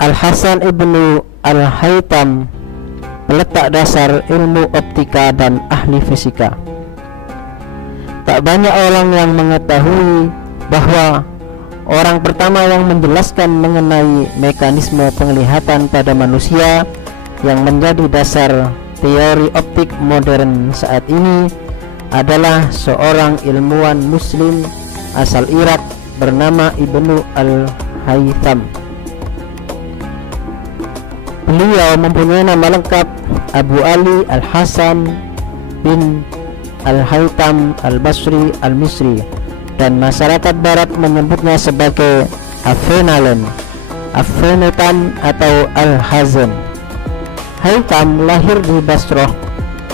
Al-Hasan ibnu Al-Haytham, peletak dasar ilmu optika dan ahli fisika. Tak banyak orang yang mengetahui bahwa orang pertama yang menjelaskan mengenai mekanisme penglihatan pada manusia yang menjadi dasar teori optik modern saat ini adalah seorang ilmuwan muslim asal Irak bernama Ibnu Al-Haytham. Beliau mempunyai nama lengkap Abu Ali Al-Hasan bin Al-Haytham Al-Basri Al-Misri, dan masyarakat barat menyebutnya sebagai Afenalen, Afenetan atau Al-Hazan. Haytham lahir di Basrah,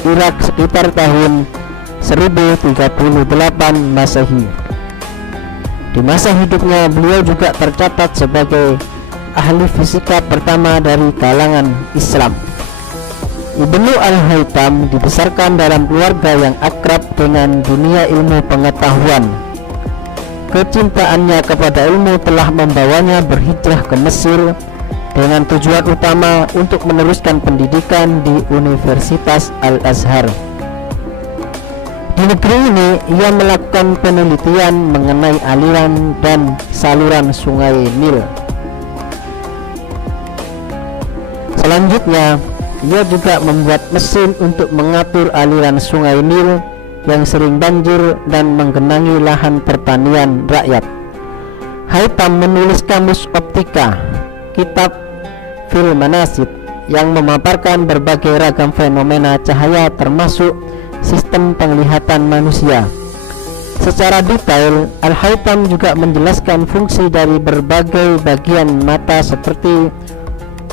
Irak sekitar tahun 1038 Masehi. Di masa hidupnya beliau juga tercatat sebagai ahli fisika pertama dari kalangan Islam. Ibnu Al-Haytham dibesarkan dalam keluarga yang akrab dengan dunia ilmu pengetahuan. Kecintaannya kepada ilmu telah membawanya berhijrah ke Mesir dengan tujuan utama untuk meneruskan pendidikan di Universitas Al-Azhar. Di negeri ini ia melakukan penelitian mengenai aliran dan saluran sungai Nil. Selanjutnya, ia juga membuat mesin untuk mengatur aliran sungai Nil yang sering banjir dan menggenangi lahan pertanian rakyat. Haytham menulis kamus optika, kitab fil manasid, yang memaparkan berbagai ragam fenomena cahaya termasuk sistem penglihatan manusia. Secara detail, Al-Haytham juga menjelaskan fungsi dari berbagai bagian mata seperti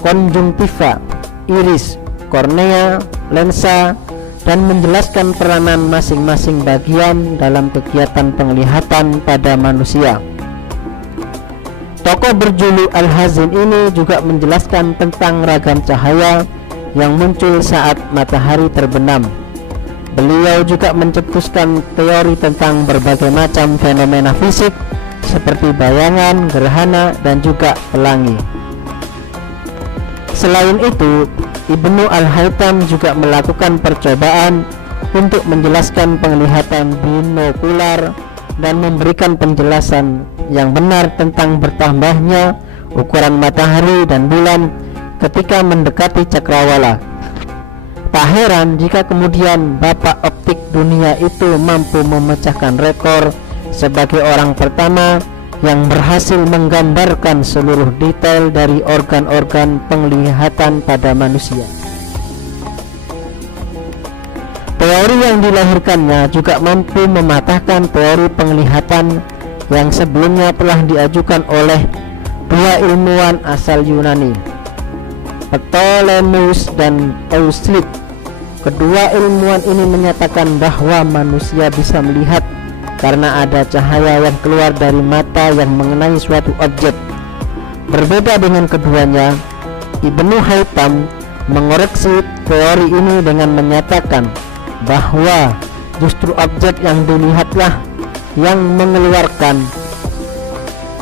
konjungtiva, iris, kornea, lensa, dan menjelaskan peranan masing-masing bagian dalam kegiatan penglihatan pada manusia. Tokoh berjuluk Al-Hazan ini juga menjelaskan tentang ragam cahaya yang muncul saat matahari terbenam. Beliau juga mencetuskan teori tentang berbagai macam fenomena fisik seperti bayangan, gerhana, dan juga pelangi. Selain itu, Ibnu Al-Haytham juga melakukan percobaan untuk menjelaskan penglihatan binokular dan memberikan penjelasan yang benar tentang bertambahnya ukuran matahari dan bulan ketika mendekati cakrawala. Tak heran jika kemudian bapak optik dunia itu mampu memecahkan rekor sebagai orang pertama yang berhasil menggambarkan seluruh detail dari organ-organ penglihatan pada manusia. Teori yang dilahirkannya juga mampu mematahkan teori penglihatan yang sebelumnya telah diajukan oleh dua ilmuwan asal Yunani, Ptolemeus dan Euclid. Kedua ilmuwan ini menyatakan bahwa manusia bisa melihat karena ada cahaya yang keluar dari mata yang mengenai suatu objek. Berbeda dengan keduanya, Ibnu Haytham mengoreksi teori ini dengan menyatakan bahwa justru objek yang dilihatlah yang mengeluarkan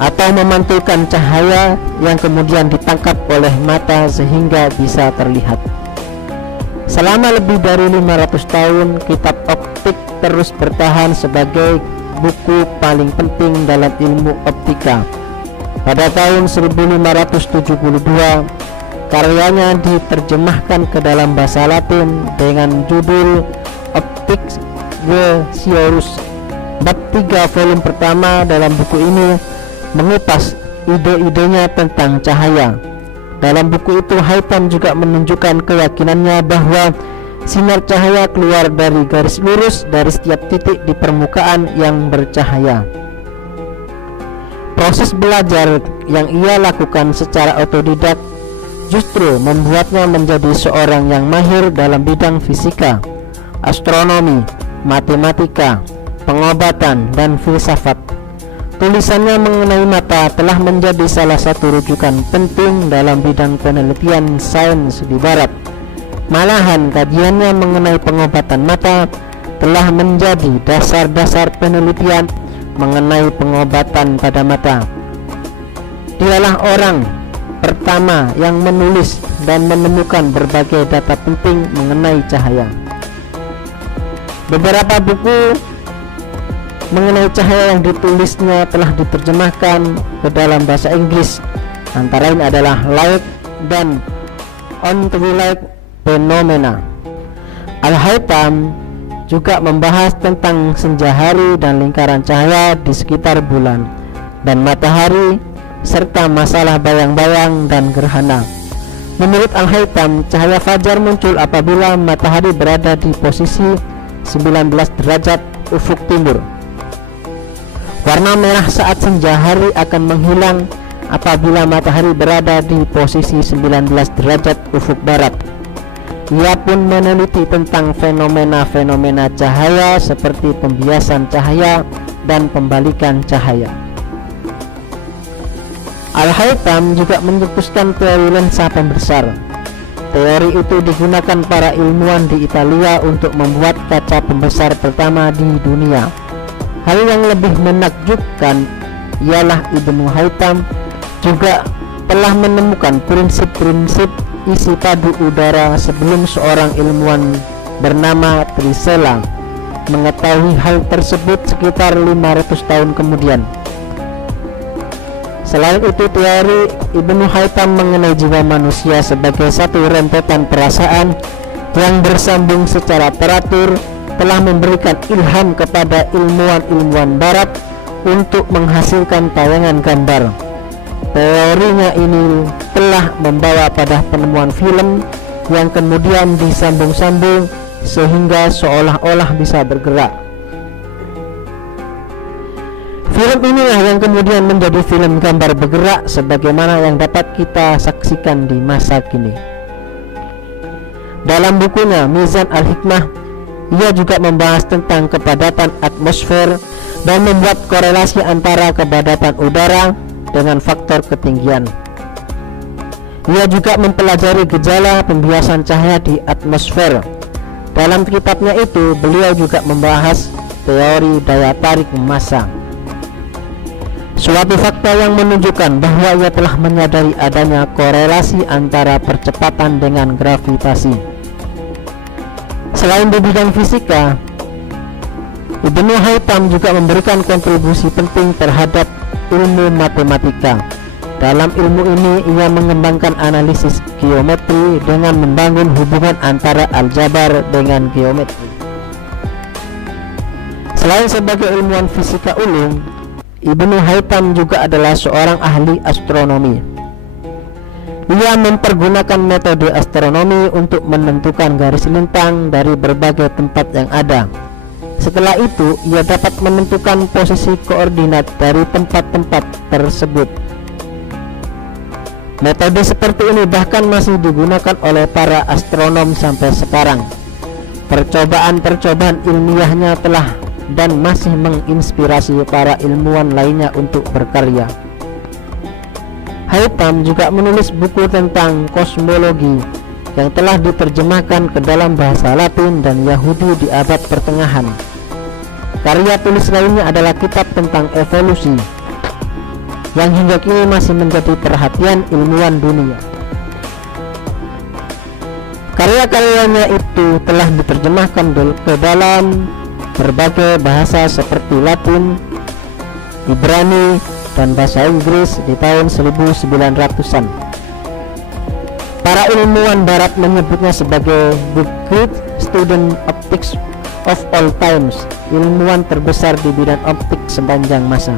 atau memantulkan cahaya yang kemudian ditangkap oleh mata sehingga bisa terlihat. Selama lebih dari 500 tahun, kitab optik terus bertahan sebagai buku paling penting dalam ilmu optika. Pada tahun 1572, karyanya diterjemahkan ke dalam bahasa Latin dengan judul Optics Veciorus. Bab 3 volume pertama dalam buku ini mengupas ide-idenya tentang cahaya. Dalam buku itu, Haytham juga menunjukkan keyakinannya bahwa sinar cahaya keluar dari garis lurus dari setiap titik di permukaan yang bercahaya. Proses belajar yang ia lakukan secara otodidak justru membuatnya menjadi seorang yang mahir dalam bidang fisika, astronomi, matematika, pengobatan, dan filsafat. Tulisannya mengenai mata telah menjadi salah satu rujukan penting dalam bidang penelitian sains di barat. Malahan kajiannya mengenai pengobatan mata telah menjadi dasar-dasar penelitian mengenai pengobatan pada mata. Dialah orang pertama yang menulis dan menemukan berbagai data penting mengenai cahaya. Beberapa buku mengenai cahaya yang ditulisnya telah diterjemahkan ke dalam bahasa Inggris, antara lain adalah Light dan On Twilight Phenomena. Al-Haytham juga membahas tentang senja hari dan lingkaran cahaya di sekitar bulan dan matahari, serta masalah bayang-bayang dan gerhana. Menurut Al-Haytham, cahaya fajar muncul apabila matahari berada di posisi 19 derajat ufuk timur. Warna merah saat senja hari akan menghilang apabila matahari berada di posisi 19 derajat ufuk barat. Ia pun meneliti tentang fenomena-fenomena cahaya seperti pembiasan cahaya dan pembalikan cahaya. Al-Haytham juga mencetuskan teori lensa pembesar. Teori itu digunakan para ilmuwan di Italia untuk membuat kaca pembesar pertama di dunia. Hal yang lebih menakjubkan ialah Ibnu Haytham juga telah menemukan prinsip-prinsip isi padu udara sebelum seorang ilmuwan bernama Trisella mengetahui hal tersebut sekitar 500 tahun kemudian. Selain itu, teori Ibnu Haytham mengenai jiwa manusia sebagai satu rentetan perasaan yang bersambung secara teratur telah memberikan ilham kepada ilmuwan-ilmuwan barat untuk menghasilkan tayangan gambar. Teorinya ini telah membawa pada penemuan film yang kemudian disambung-sambung sehingga seolah-olah bisa bergerak. Film inilah yang kemudian menjadi film gambar bergerak sebagaimana yang dapat kita saksikan di masa kini. Dalam bukunya Mizan al-Hikmah, ia juga membahas tentang kepadatan atmosfer dan membuat korelasi antara kepadatan udara dengan faktor ketinggian. Ia juga mempelajari gejala pembiasan cahaya di atmosfer. Dalam kitabnya itu, beliau juga membahas teori daya tarik massa, suatu fakta yang menunjukkan bahwa ia telah menyadari adanya korelasi antara percepatan dengan gravitasi. Selain di bidang fisika, Ibnu Haytham juga memberikan kontribusi penting terhadap ilmu matematika. Dalam ilmu ini, ia mengembangkan analisis geometri dengan membangun hubungan antara aljabar dengan geometri. Selain sebagai ilmuwan fisika ulung, Ibnu Haytham juga adalah seorang ahli astronomi. Ia mempergunakan metode astronomi untuk menentukan garis lintang dari berbagai tempat yang ada. Setelah itu, ia dapat menentukan posisi koordinat dari tempat-tempat tersebut. Metode seperti ini bahkan masih digunakan oleh para astronom sampai sekarang. Percobaan-percobaan ilmiahnya telah dan masih menginspirasi para ilmuwan lainnya untuk berkarya. Haytham juga menulis buku tentang kosmologi yang telah diterjemahkan ke dalam bahasa Latin dan Yahudi di abad pertengahan. Karya tulis lainnya adalah kitab tentang evolusi yang hingga kini masih menjadi perhatian ilmuwan dunia. Karya-karyanya itu telah diterjemahkan ke dalam berbagai bahasa seperti Latin, Ibrani, dan bahasa Inggris di tahun 1900-an. Para ilmuwan barat menyebutnya sebagai the great student optics of all times, ilmuwan terbesar di bidang optik sepanjang masa.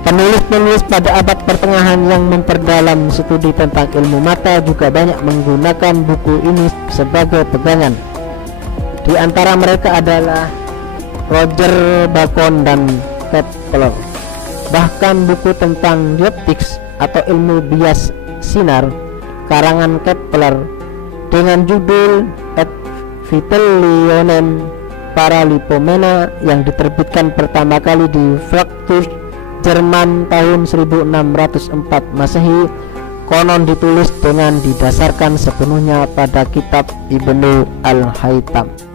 Penulis-penulis pada abad pertengahan yang memperdalam studi tentang ilmu mata juga banyak menggunakan buku ini sebagai pegangan. Di antara mereka adalah Roger Bacon dan Kepler. Bahkan buku tentang dioptrics atau ilmu bias sinar karangan Kepler dengan judul Et Vitalionem Paralipomena yang diterbitkan pertama kali di Frankfurt, Jerman tahun 1604 Masehi, konon ditulis dengan didasarkan sepenuhnya pada kitab Ibnu al-Haytham.